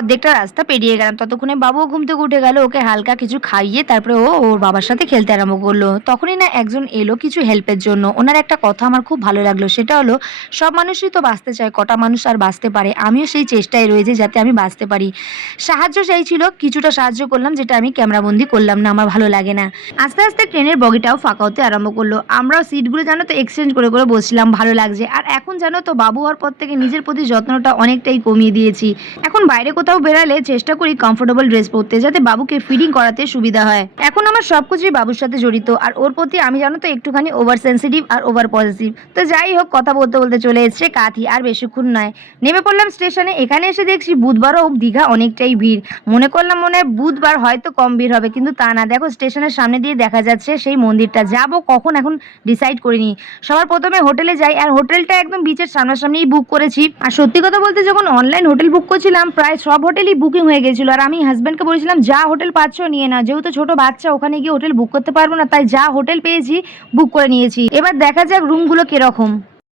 অর্ধেকটা রাস্তা পেরিয়ে গেলাম, ততক্ষণে বাবুও ঘুম থেকে উঠে গেল। ওকে হালকা কিছু খাইয়ে তারপরে ও ওর বাবার সাথে খেলতে আরম্ভ করলো। তখনই না একজন এলো কিছু হেল্পের জন্য। ওনার একটা কথা আমার খুব ভালো লাগলো, সেটা হলো সব মানুষই তো বাঁচতে চায়, কটা মানুষ আর বাঁচতে পারে, আমিও সেই চেষ্টায় রয়েছে যাতে আমি বাঁচতে পারি। সাহায্য চাইছিল, কিছুটা সাহায্য করলাম, যেটা আমি ক্যামেরাবন্দি করলাম না, আমার ভালো লাগে না। আস্তে আস্তে ট্রেনের বগিটাও ফাঁকা হতে আরম্ভ করলো। আমরাও সিটগুলো জানো তো এক্সচেঞ্জ করে করে বসছিলাম, ভালো লাগছে। আর এখন জানো তো বাবু হওয়ার পর থেকে নিজের প্রতি যত্নটা অনেকটাই কমিয়ে দিয়েছি। এখন বাইরে কোথাও বেরালে চেষ্টা করি কমফোর্টেবল ড্রেস পরতে, যাতে বাবুকে ফিডিং করাতে সুবিধা হয়। এখন আমার সবকিছুই বাবুর সাথে জড়িত, আর ওর প্রতি আমি জানো তো একটুখানি ওভার সেন্সিটিভ আর ওভার পজিটিভ। তো যাই হোক, কথা বলতে বলতে চলে এসছে কাঁথি, আর বেশিক্ষণ নয়। নেমে পড়লাম স্টেশনে। এখানে এসে দেখছি বুধবারও দীঘা অনেকটাই ভিড়। মনে করলাম মনে হয় বুধবার হয়তো কম ভিড় হবে, কিন্তু তা না। দেখো স্টেশনের সামনে দিয়ে দেখা যাচ্ছে সেই মন্দিরটা। যাবো কখন এখন ডিসাইড করিনি। সবার প্রথমে হোটেলে যাই, আর হোটেলটা একদম বিচের সামনাসামনিই বুক করেছি। আর সত্যি কথা বলতে যখন অনলাইন হোটেল বুক করছিলাম প্রায় সব হোটেলই বুকিং হয়ে গেছিল, আর আমি হাজব্যান্ডকে বলেছিলাম যা হোটেল পাচ্ছ নিয়ে না, যেহেতু ছোট বাচ্চা ওখানে গিয়ে হোটেল বুক করতে পারবো না, তাই যা হোটেল পেয়েছি বুক করে নিয়েছি। এবার দেখা যাক রুমগুলো কিরকম।